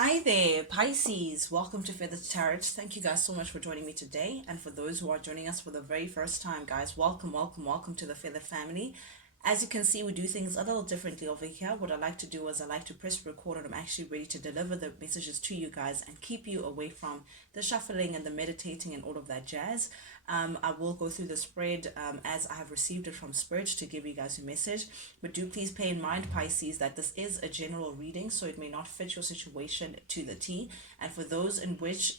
Hi there, Pisces. Welcome to Feather Tarot. Thank you guys so much for joining me today. And for those who are joining us for the very first time, guys, welcome to the Feather family. As you can see, we do things a little differently over here. What I like to do is I like to press record and I'm actually ready to deliver the messages to you guys and keep you away from the shuffling and the meditating and all of that jazz. I will go through the spread as I have received it from Spirit to give you guys a message. But do please pay in mind, Pisces, that this is a general reading, so it may not fit your situation to the T. And for those in which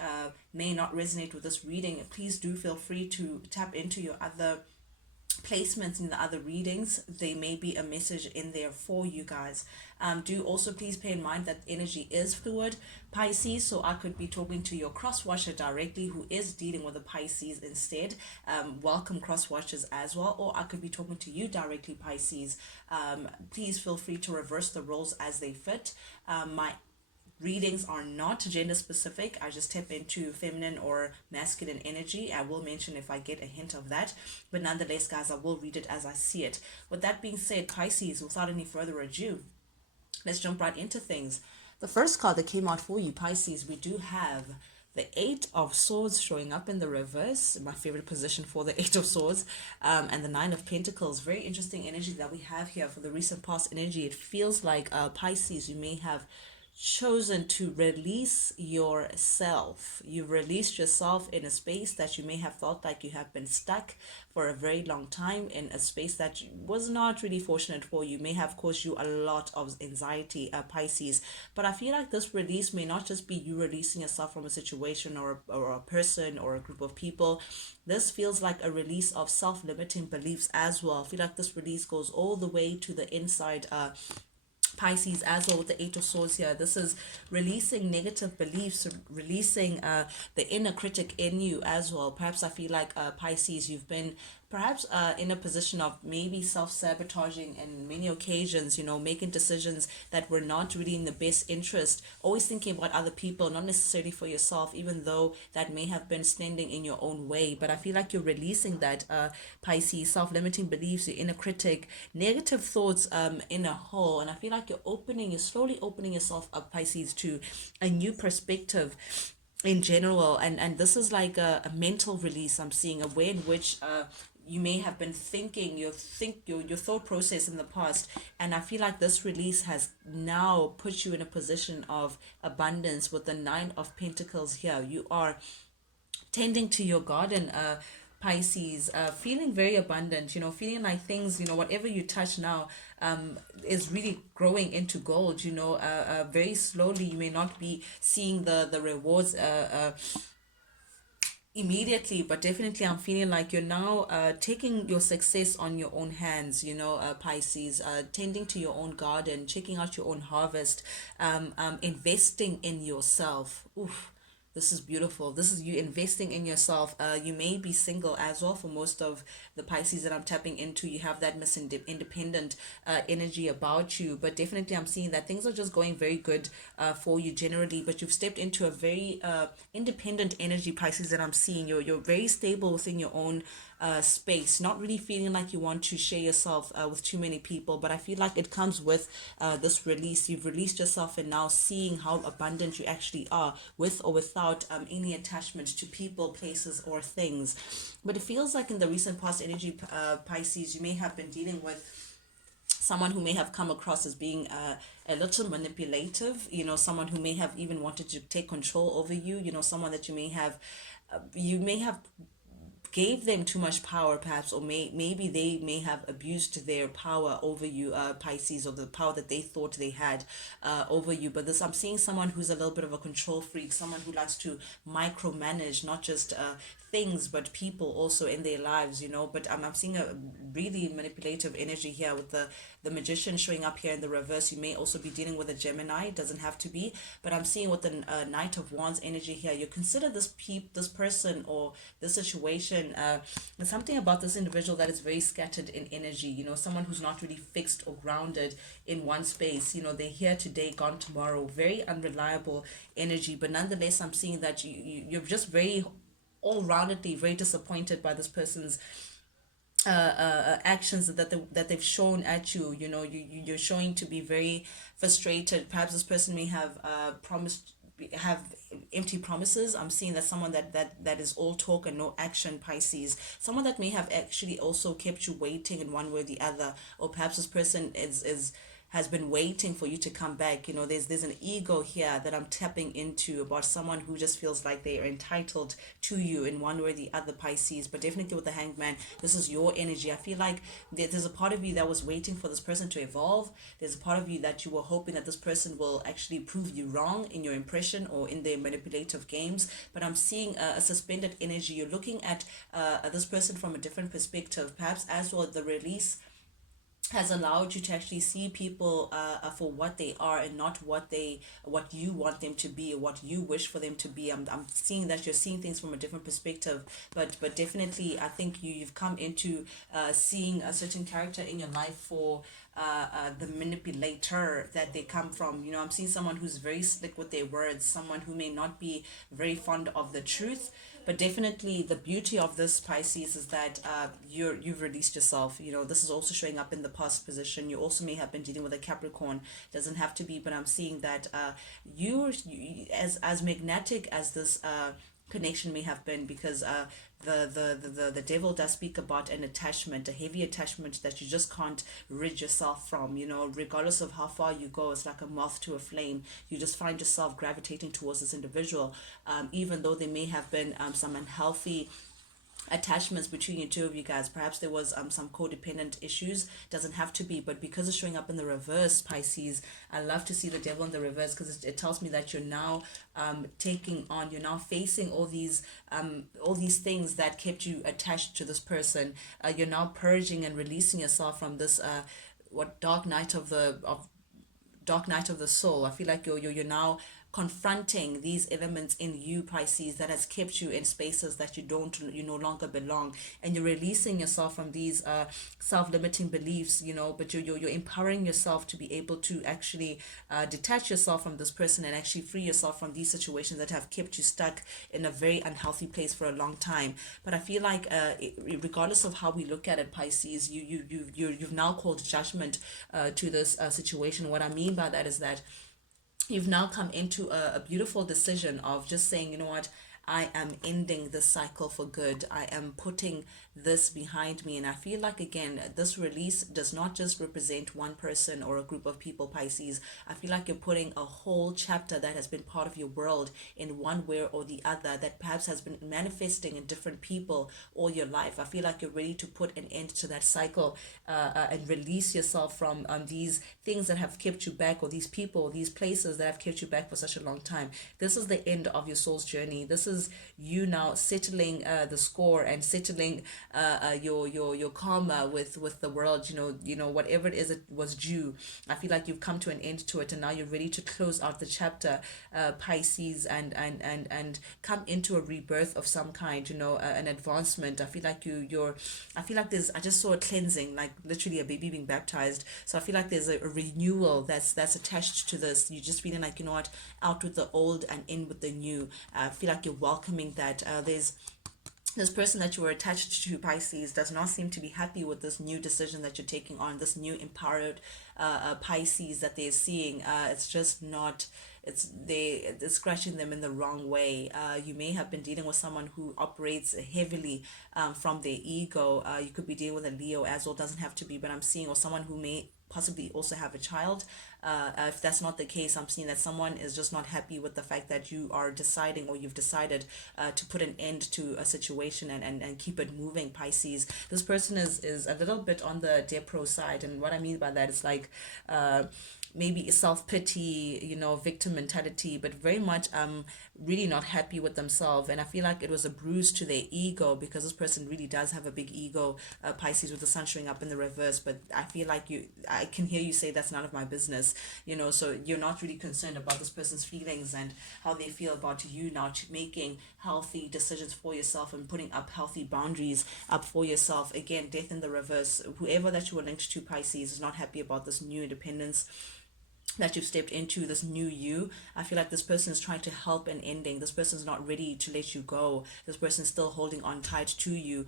may not resonate with this reading, please do feel free to tap into your other placements in the other readings. There may be a message in there for you guys. Do also please pay in mind that energy is fluid, Pisces, so I could be talking to your cross watcher directly who is dealing with the Pisces instead. Welcome cross watchers as well, or I could be talking to you directly, Pisces. Please feel free to reverse the roles as they fit. My readings are not gender specific. I just tap into feminine or masculine energy. I will mention if I get a hint of that, but nonetheless, guys, I will read it as I see it. With that being said, Pisces, without any further ado, let's jump right into things. The first card that came out for you, Pisces, we do have the Eight of Swords showing up in the reverse, my favorite position for the Eight of Swords, and the Nine of Pentacles. Very interesting energy that we have here for the recent past energy. It feels like Pisces, you may have chosen to release yourself. You've released yourself in a space that you may have felt like you have been stuck for a very long time, in a space that was not really fortunate for you, may have caused you a lot of anxiety, Pisces. But I feel like this release may not just be you releasing yourself from a situation or a person or a group of people. This feels like a release of self-limiting beliefs as well. I feel like this release goes all the way to the inside, Pisces, as well, with the Eight of Swords here. This is releasing negative beliefs, releasing the inner critic in you as well. Perhaps I feel like Pisces, you've been perhaps in a position of maybe self-sabotaging in many occasions, making decisions that were not really in the best interest, always thinking about other people, not necessarily for yourself, even though that may have been standing in your own way. But I feel like you're releasing that, Pisces, self-limiting beliefs, your inner critic, negative thoughts in a whole. And I feel like you're slowly opening yourself up, Pisces, to a new perspective in general. And this is like a mental release. I'm seeing a way in which you may have been thinking your thought process in the past, and I feel like this release has now put you in a position of abundance. With the Nine of Pentacles here, you are tending to your garden, Pisces, feeling very abundant, feeling like things, whatever you touch now is really growing into gold, very slowly. You may not be seeing the rewards immediately, but definitely I'm feeling like you're now taking your success on your own hands, Pisces, tending to your own garden, checking out your own harvest, investing in yourself. Oof, this is beautiful. This is you investing in yourself. You may be single as well. For most of the Pisces that I'm tapping into, you have that Miss Independent energy about you. But definitely I'm seeing that things are just going very good for you generally. But you've stepped into a very independent energy, Pisces, that I'm seeing. You're very stable within your own space, not really feeling like you want to share yourself with too many people. But I feel like it comes with this release. You've released yourself, and now seeing how abundant you actually are, with or without any attachment to people, places, or things. But it feels like in the recent past energy, Pisces, you may have been dealing with someone who may have come across as being a little manipulative, someone who may have even wanted to take control over you, someone that you may have gave them too much power, perhaps, or maybe they may have abused their power over you, Pisces, or the power that they thought they had over you. But this, I'm seeing someone who's a little bit of a control freak, someone who likes to micromanage, not just things but people also in their lives, but I'm seeing a really manipulative energy here with the Magician showing up here in the reverse. You may also be dealing with a Gemini. It doesn't have to be, but I'm seeing with the Knight of Wands energy here, you consider this person or this situation, there's something about this individual that is very scattered in energy, someone who's not really fixed or grounded in one space. They're here today, gone tomorrow, very unreliable energy. But nonetheless, I'm seeing that you're just very all roundedly very disappointed by this person's actions that they've shown at you. You know, you're showing to be very frustrated. Perhaps this person may have promised have empty promises. I'm seeing that someone that is all talk and no action, Pisces. Someone that may have actually also kept you waiting in one way or the other, or perhaps this person is has been waiting for you to come back. You know, there's an ego here that I'm tapping into about someone who just feels like they are entitled to you in one way or the other, Pisces. But definitely with the Hangman, this is your energy. I feel like there's a part of you that was waiting for this person to evolve. There's a part of you that you were hoping that this person will actually prove you wrong in your impression or in their manipulative games. But I'm seeing a suspended energy. You're looking at this person from a different perspective, perhaps as well the release has allowed you to actually see people for what they are and not what you want them to be or what you wish for them to be. I'm seeing that you're seeing things from a different perspective, but definitely I think you've come into seeing a certain character in your life for the manipulator that they come from. You know, I'm seeing someone who's very slick with their words, someone who may not be very fond of the truth. But definitely the beauty of this, Pisces, is that you've released yourself. You know, this is also showing up in the past position. You also may have been dealing with a Capricorn. Doesn't have to be, but I'm seeing that you as magnetic as this connection may have been, because the devil does speak about an attachment, a heavy attachment that you just can't rid yourself from. You know, regardless of how far you go, it's like a moth to a flame. You just find yourself gravitating towards this individual, even though there may have been some unhealthy attachments between the two of you guys. Perhaps there was some codependent issues. Doesn't have to be, but because it's showing up in the reverse, Pisces, I love to see the devil in the reverse, because it tells me that you're now you're now facing all these things that kept you attached to this person. You're now purging and releasing yourself from this what dark night of the soul. I feel like you're now confronting these elements in you, Pisces, that has kept you in spaces that you no longer belong, and you're releasing yourself from these self-limiting beliefs. You know, but you're empowering yourself to be able to actually detach yourself from this person and actually free yourself from these situations that have kept you stuck in a very unhealthy place for a long time. But I feel like regardless of how we look at it, Pisces, you've now called judgment to this situation. What I mean by that is that you've now come into a beautiful decision of just saying, you know what, I am ending this cycle for good. I am putting this behind me. And I feel like, again, this release does not just represent one person or a group of people, Pisces. I feel like you're putting a whole chapter that has been part of your world in one way or the other, that perhaps has been manifesting in different people all your life. I feel like you're ready to put an end to that cycle and release yourself from these things that have kept you back, or these people, these places that have kept you back for such a long time. This is the end of your soul's journey. This is you now settling the score and settling your karma with the world. Whatever it is, it was due. I feel like you've come to an end to it, and now you're ready to close out the chapter, Pisces, and come into a rebirth of some kind. An advancement. I feel like I feel like I just saw a cleansing, like literally a baby being baptized. So I feel like there's a renewal that's attached to this. You're just feeling like, out with the old and in with the new. I feel like you're welcoming that. This person that you were attached to, Pisces, does not seem to be happy with this new decision that you're taking on, this new empowered Pisces that they're seeing. It's just not, it's scratching them in the wrong way. You may have been dealing with someone who operates heavily from their ego. You could be dealing with a Leo as well, doesn't have to be, but I'm seeing, or someone who may possibly also have a child. If that's not the case, I'm seeing that someone is just not happy with the fact that you are deciding, or you've decided to put an end to a situation and keep it moving, Pisces. This person is a little bit on the depro side, and what I mean by that is like maybe self-pity, victim mentality, but very much really not happy with themselves. And I feel like it was a bruise to their ego, because this person really does have a big ego, Pisces, with the sun showing up in the reverse. But I feel like I can hear you say that's none of my business, so you're not really concerned about this person's feelings and how they feel about you now making healthy decisions for yourself and putting up healthy boundaries up for yourself. Again, death in the reverse. Whoever that you were linked to, Pisces, is not happy about this new independence that you've stepped into this new you. I feel like this person is trying to help an ending. This person's not ready to let you go. This person's still holding on tight to you.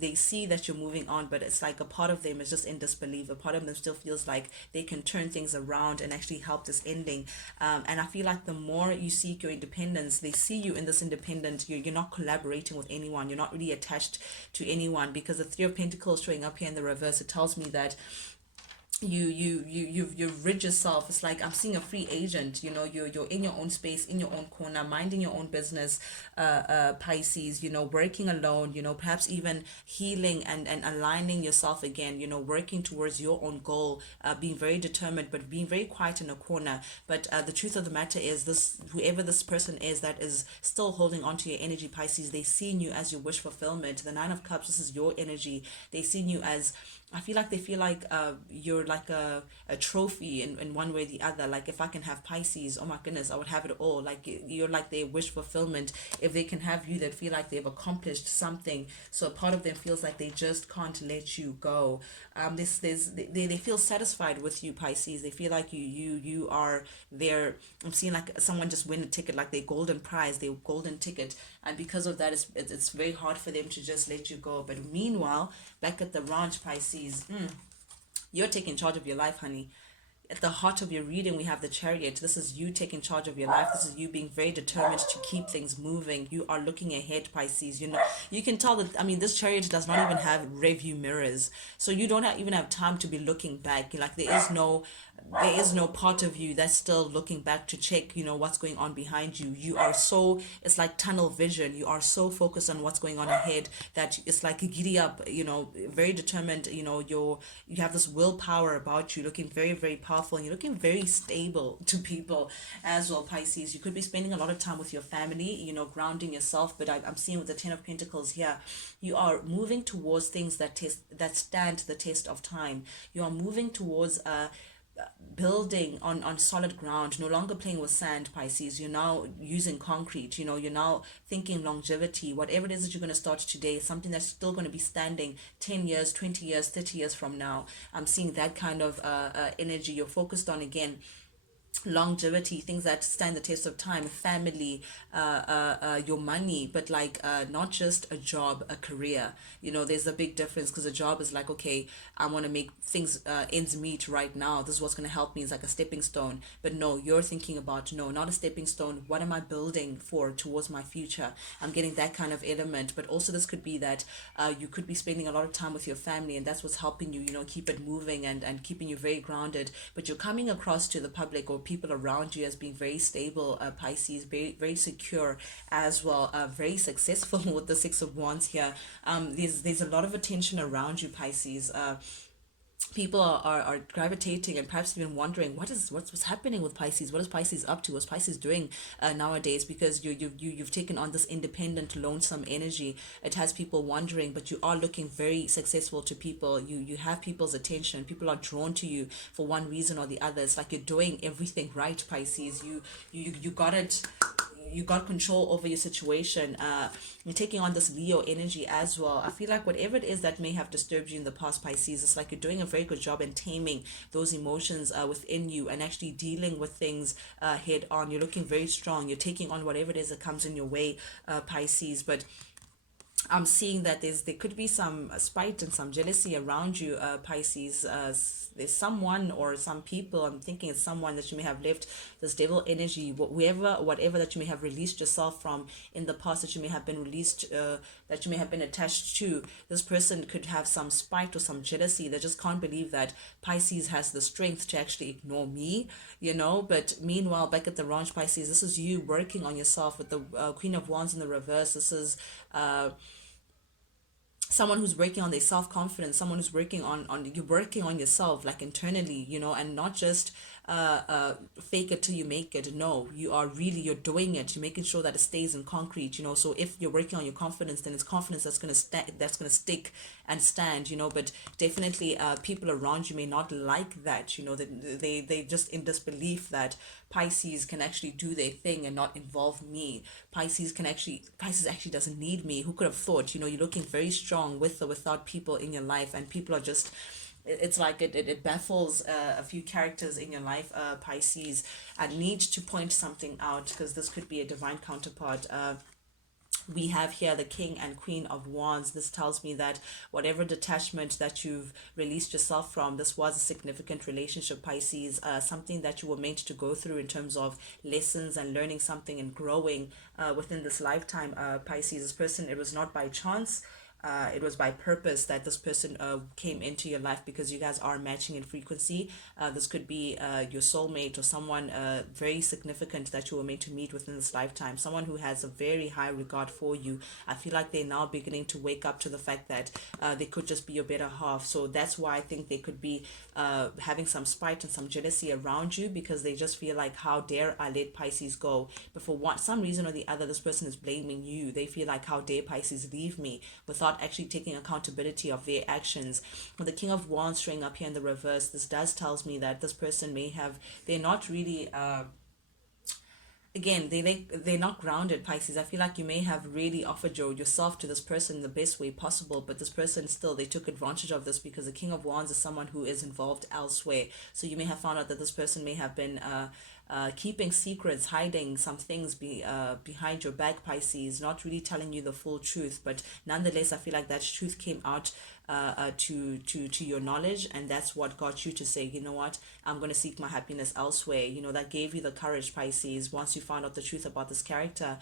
They see that you're moving on, but it's like a part of them is just in disbelief. A part of them still feels like they can turn things around and actually help this ending. And I feel like the more you seek your independence, they see you in this independent. You're not collaborating with anyone. You're not really attached to anyone, because the Three of Pentacles showing up here in the reverse, it tells me that you've rid yourself. It's like I'm seeing a free agent. You're in your own space, in your own corner, minding your own business. Pisces, working alone, perhaps even healing and aligning yourself again, working towards your own goal, being very determined, but being very quiet in a corner. But the truth of the matter is, this whoever this person is that is still holding on to your energy, Pisces, they seen you as your wish fulfillment. The Nine of Cups, this is your energy. They seen you as, I feel like they feel like you're like a trophy in one way or the other. Like, if I can have Pisces, oh my goodness, I would have it all. Like, you're like their wish fulfillment. If they can have you, they feel like they've accomplished something. So a part of them feels like they just can't let you go. They feel satisfied with you, Pisces. They feel like you are their, I'm seeing like someone just win a ticket, like their golden prize, their golden ticket. And because of that, it's very hard for them to just let you go. But meanwhile, back at the ranch, Pisces, you're taking charge of your life, honey. At the heart of your reading, we have the Chariot. This is you taking charge of your life. This is you being very determined to keep things moving. You are looking ahead, Pisces. You can tell that, I mean, this Chariot does not even have review mirrors. So you don't even have time to be looking back. Like, there is no part of you that's still looking back to check, what's going on behind you. You are so, it's like tunnel vision. You are so focused on what's going on ahead that it's like giddy up, very determined. You have this willpower about you, looking very, very powerful, and you're looking very stable to people as well, Pisces. You could be spending a lot of time with your family, grounding yourself. But I'm seeing with the Ten of Pentacles here, you are moving towards things that stand the test of time. You are moving towards building on solid ground, no longer playing with sand, Pisces. You're now using concrete. You're now thinking longevity. Whatever it is that you're going to start today is something that's still going to be standing 10 years, 20 years, 30 years from now. I'm seeing that kind of energy. You're focused on, again, longevity, things that stand the test of time, family, your money, but like not just a job, a career. There's a big difference, because a job is like, okay, I want to make things ends meet right now. This is what's going to help me. It's like a stepping stone. But no, you're thinking about, no, not a stepping stone. What am I building for towards my future? I'm getting that kind of element. But also, this could be that you could be spending a lot of time with your family, and that's what's helping you, keep it moving and keeping you very grounded. But you're coming across to the public or people around you as being very stable, Pisces, very, very secure as well, very successful with the Six of Wands here. There's a lot of attention around you, Pisces. People are gravitating and perhaps even wondering what's happening with Pisces. What is Pisces up to? What's Pisces doing nowadays? Because you've taken on this independent, lonesome energy. It has people wondering, but you are looking very successful to people. You have people's attention. People are drawn to you for one reason or the other. It's like you're doing everything right, Pisces. You got it. You got control over your situation. You're taking on this Leo energy as well. I feel like whatever it is that may have disturbed you in the past, Pisces, it's like you're doing a very good job in taming those emotions within you and actually dealing with things head on. You're looking very strong. You're taking on whatever it is that comes in your way, Pisces. But I'm seeing that there could be some spite and some jealousy around you, Pisces. There's someone or some people, I'm thinking it's someone that you may have left this devil energy, whatever that you may have released yourself from in the past, that you may have been released, that you may have been attached to. This person could have some spite or some jealousy. They just can't believe that Pisces has the strength to actually ignore me, But meanwhile, back at the ranch, Pisces, this is you working on yourself with the Queen of Wands in the reverse. This is someone who's working on their self-confidence, someone who's working on you're working on yourself, like internally, and not just fake it till you make it. No, you're doing it. You're making sure that it stays in concrete, So if you're working on your confidence, then it's confidence that's gonna stick and stand, But definitely, people around you may not like that, that they just in disbelief that Pisces can actually do their thing and not involve me. Pisces actually doesn't need me. Who could have thought? You're looking very strong with or without people in your life, and people are just it's like it baffles a few characters in your life, Pisces, and need to point something out, because this could be a divine counterpart. We have here the King and Queen of Wands. This tells me that whatever detachment that you've released yourself from, this was a significant relationship, Pisces, something that you were meant to go through in terms of lessons and learning something and growing within this lifetime, Pisces. This person, it was not by chance. It was by purpose that this person came into your life, because you guys are matching in frequency. This could be your soulmate, or someone very significant that you were meant to meet within this lifetime. Someone who has a very high regard for you. I feel like they're now beginning to wake up to the fact that they could just be your better half. So that's why I think they could be having some spite and some jealousy around you, because they just feel like, how dare I let Pisces go? But for some reason or the other, this person is blaming you. They feel like, how dare Pisces leave me, without actually taking accountability of their actions. With the King of Wands showing up here in the reverse, this does tells me that this person may have, they're not really again, they're not grounded, Pisces. I feel like you may have really offered yourself to this person in the best way possible, but this person still, they took advantage of this, because the King of Wands is someone who is involved elsewhere. So you may have found out that this person may have been keeping secrets, hiding some things behind your back, Pisces, not really telling you the full truth. But nonetheless, I feel like that truth came out to your knowledge, and that's what got you to say, you know what, I'm going to seek my happiness elsewhere. You know, that gave you the courage, Pisces, once you found out the truth about this character,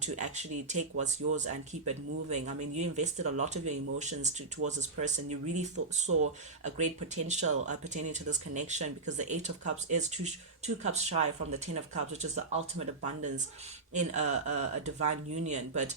to actually take what's yours and keep it moving. I mean, you invested a lot of your emotions towards this person. You really saw a great potential pertaining to this connection, because the Eight of Cups is two cups shy from the Ten of Cups, which is the ultimate abundance in a divine union. But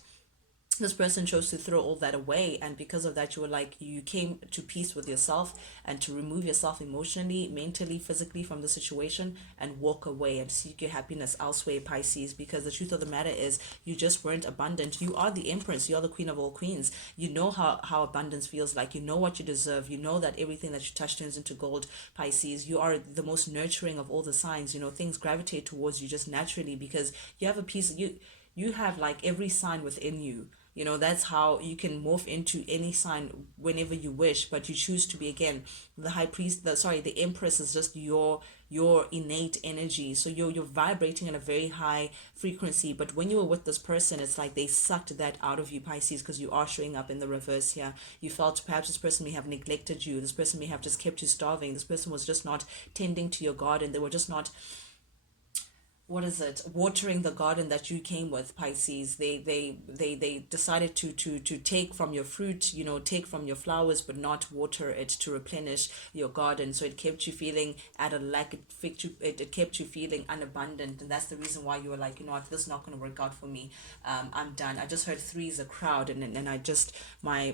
this person chose to throw all that away, and because of that, you were like, you came to peace with yourself, and to remove yourself emotionally, mentally, physically from the situation, and walk away and seek your happiness elsewhere, Pisces. Because the truth of the matter is, you just weren't abundant. You are the Empress, you are the Queen of all queens. You know how abundance feels like. You know what you deserve. You know that everything that you touch turns into gold, Pisces. You are the most nurturing of all the signs. You know, things gravitate towards you just naturally, because you have a piece, you have like every sign within you. You know, that's how you can morph into any sign whenever you wish, but you choose to be, again, the high priest, the Empress is just your innate energy. So you're vibrating at a very high frequency, but when you were with this person, it's like they sucked that out of you, Pisces, because you are showing up in the reverse here. You felt perhaps this person may have neglected you. This person may have just kept you starving. This person was just not tending to your garden. They were just not, what is it, watering the garden that you came with, Pisces. They decided to take from your fruit, you know, take from your flowers, but not water it to replenish your garden. So it kept you feeling at a lack. It kept you feeling unabundant, and that's the reason why you were like, you know what, this is not going to work out for me. I'm done. I just heard three is a crowd, and I just, my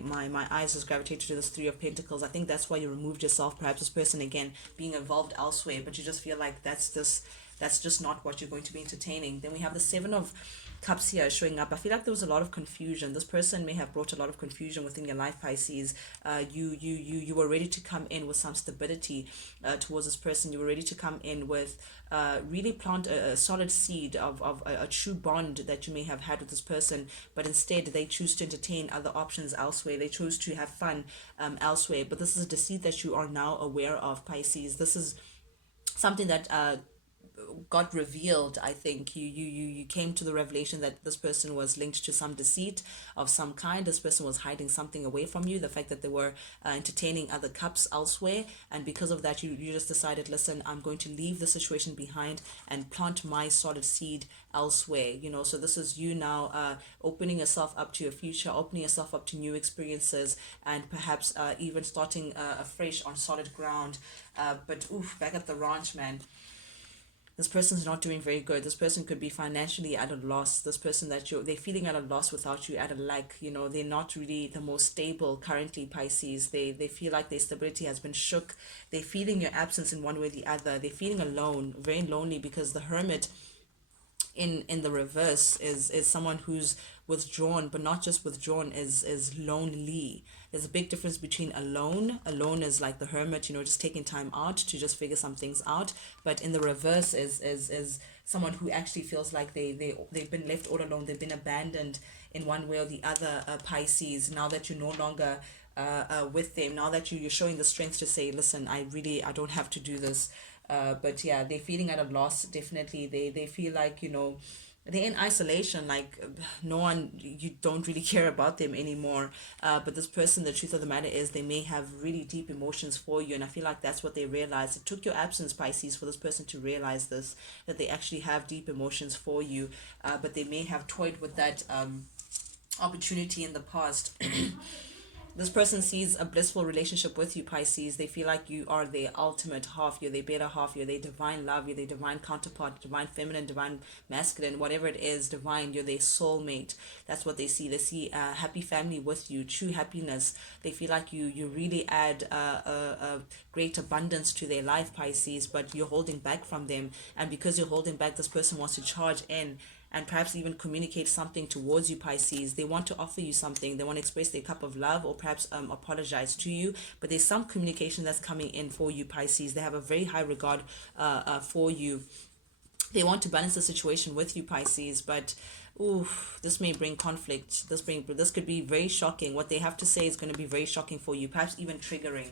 eyes just gravitated to this Three of Pentacles. I think that's why you removed yourself. Perhaps this person, again, being involved elsewhere, but you just feel like that's just not what you're going to be entertaining. Then we have the Seven of Cups here showing up. I feel like there was a lot of confusion. This person may have brought a lot of confusion within your life, Pisces. You were ready to come in with some stability towards this person. You were ready to come in with really plant a solid seed of a true bond that you may have had with this person, but instead they choose to entertain other options elsewhere. They chose to have fun elsewhere. But this is a deceit that you are now aware of, Pisces. This is something that got revealed. I think you came to the revelation that this person was linked to some deceit of some kind. This person was hiding something away from you, the fact that they were entertaining other cups elsewhere, and because of that, you just decided, listen, I'm going to leave the situation behind and plant my solid seed elsewhere. You know, so this is you now opening yourself up to your future, opening yourself up to new experiences, and perhaps even starting afresh on solid ground. But oof, back at the ranch, man, this person's not doing very good. This person could be financially at a loss. This person that they're feeling at a loss without you, at a lack. You know, they're not really the most stable currently, Pisces. They feel like their stability has been shook. They're feeling your absence in one way or the other. They're feeling alone, very lonely, because the Hermit in the reverse is someone who's withdrawn, but not just withdrawn, is lonely. There's a big difference between alone is like the Hermit, you know, just taking time out to just figure some things out, but in the reverse is someone who actually feels like they've been left all alone. They've been abandoned in one way or the other, Pisces. Now that you're no longer with them. Now that you're showing the strength to say, listen, I don't have to do this. But yeah, they're feeling at a loss. Definitely, they feel like, they're in isolation, like no one, you don't really care about them anymore. But this person, the truth of the matter is, they may have really deep emotions for you, and I feel like that's what they realized. It took your absence, Pisces, for this person to realize this, that they actually have deep emotions for you. But they may have toyed with that opportunity in the past. This person sees a blissful relationship with you, Pisces. They feel like you are their ultimate half, you're their better half, you're their divine love, you're their divine counterpart, divine feminine, divine masculine, whatever it is, divine, you're their soulmate. That's what they see. They see a happy family with you, true happiness. They feel like you really add a great abundance to their life, Pisces, but you're holding back from them. And because you're holding back, this person wants to charge in and perhaps even communicate something towards you, Pisces. They want to offer you something. They want to express their cup of love, or perhaps apologize to you. But there's some communication that's coming in for you, Pisces. They have a very high regard for you. They want to balance the situation with you, Pisces, but ooh, this may bring conflict. This could be very shocking. What they have to say is going to be very shocking for you, perhaps even triggering.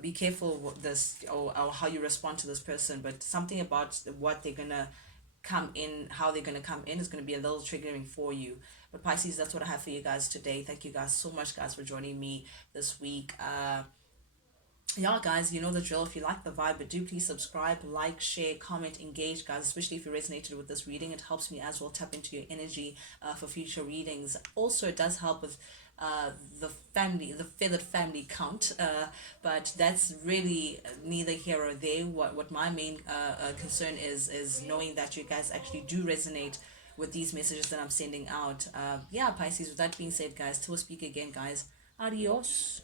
Be careful with this, or how you respond to this person. But something about what they're gonna come in, how they're gonna come in, is gonna be a little triggering for you. But Pisces, that's what I have for you guys today. Thank you guys so much, guys, for joining me this week. Yeah, guys, you know the drill. If you like the vibe, but do please subscribe, like, share, comment, engage, guys, especially if you resonated with this reading. It helps me as well tap into your energy for future readings. Also, it does help with the feathered family count, but that's really neither here or there. What my main concern is knowing that you guys actually do resonate with these messages that I'm sending out. Yeah, Pisces, with that being said, guys, till we speak again, guys, adios.